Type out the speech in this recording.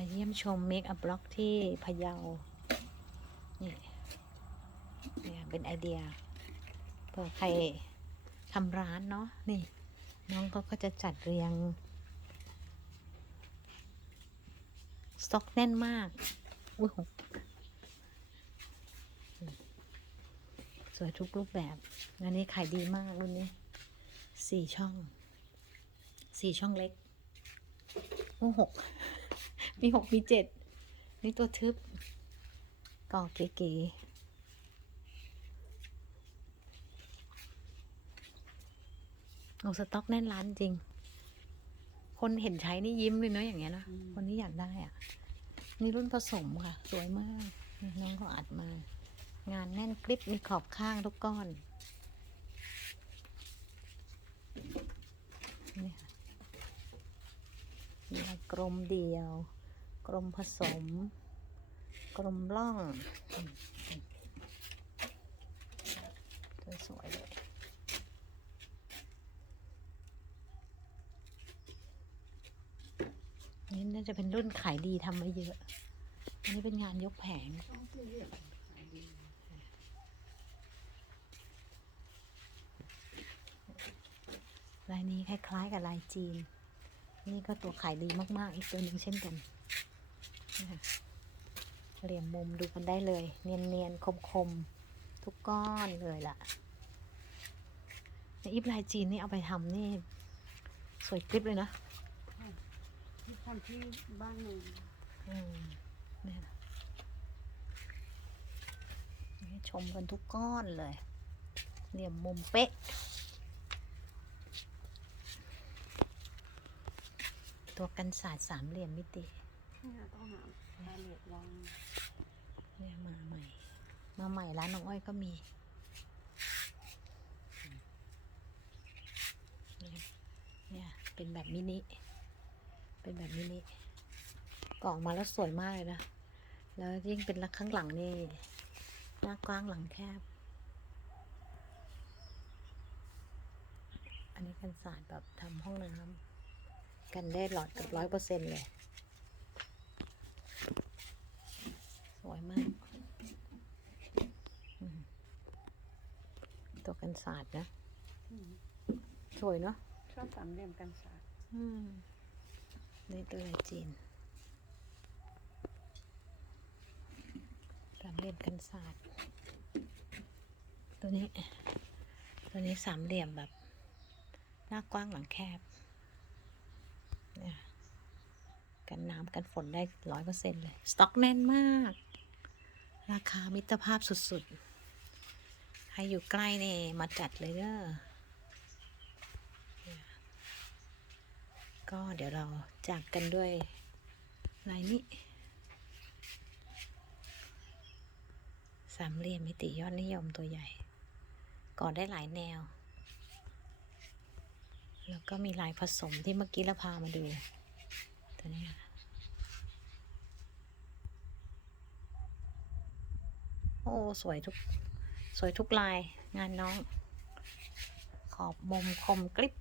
มาเยี่ยมชมเมคอัพบล็อกที่พะเยา นี่เนี่ยเป็นไอเดียเผื่อใครทำร้านเนาะ นี่ น้องเขาก็จะจัดเรียง สต็อกแน่นมาก อุ้ยหกสวยทุกรูปแบบ อันนี้ขายดีมากรุ่นนี้ สี่ช่อง สี่ช่องเล็กโอ้หก มีหกมีเจ็ดนี่ตัวทึบก็เก๋ๆเอาสต็อกแน่นร้านจริง คนเห็นใช้นี่ยิ้มเลยเนาะอย่างเงี้ยเนอะอืมคนที่อยากได้อะนี่รุ่นผสมค่ะ สวยมากนี่น้องเขาอัดมา งานแน่นกริบมีขอบข้างทุกก้อนนี่ค่ะมีลายกลมเดียว กลมผสม กลมล่องอืมอืมสวยเลยนี่น่าจะเป็นรุ่นขายดีทำมาเยอะ อันนี้เป็นงานยกแผงลายนี้คล้ายๆกับลายจีน นี่ก็ตัวขายดีมากๆ อีกตัวหนึ่งเช่นกัน เหลี่ยมมุมดูกันได้เลย เนียนๆ คมๆ ทุกก้อนเลยล่ะในอีฟลายจีนนี่เอาไปทำนี่ สวยกริบเลยนะที่ทำที่บ้านหนึ่งอืมเนี่ยนะให้ชมกันทุกก้อนเลย เหลี่ยมมุมเป๊ะ ตัวกันศาสตร์สามเหลี่ยมมิติ เนี่ยต้องหารายละเอียดวางเนี่ยมาใหม่ มาใหม่ร้านน้องอ้อยก็มีเนี่ยเป็นแบบมินิ เป็นแบบมินิก็ออกมาแล้วสวยมากเลยนะ แล้วยิ่งเป็นลักข้างหลังนี่หน้ากว้างหลังแคบ อันนี้กันศาสตร์แบบทำห้องน้ำกันได้หลอดกับร้อยเปอร์เซ็นต์เลย วยมากอืมตัวกันศาสตร์นะอืมสวยเนาะ ชอบสามเหลี่ยมกันศาสตร์อืมนี่ตัวลายจีน สามเหลี่ยมกันศาสตร์ ตัวนี้ ตัวนี้สามเหลี่ยมแบบ หน้ากว้างหลังแคบ เนี่ยกันน้ำกันฝนได้ร้อยเปอร์เซ็นต์เลย สต็อกแน่นมาก ราคามิตรภาพสุดๆ ใครอยู่ใกล้เนี่มาจัดเลยเด้อก็เดี๋ยวเราจากกันด้วยลายนี้ สามเหลี่ยมมิติยอดนิยมตัวใหญ่ ก่อได้หลายแนว แล้วก็มีลายผสมที่เมื่อกี้เราพามาดู ตัวนี้ค่ะโอ้สวยทุก สวยทุกลายงานน้อง ขอบมุมคมกริบ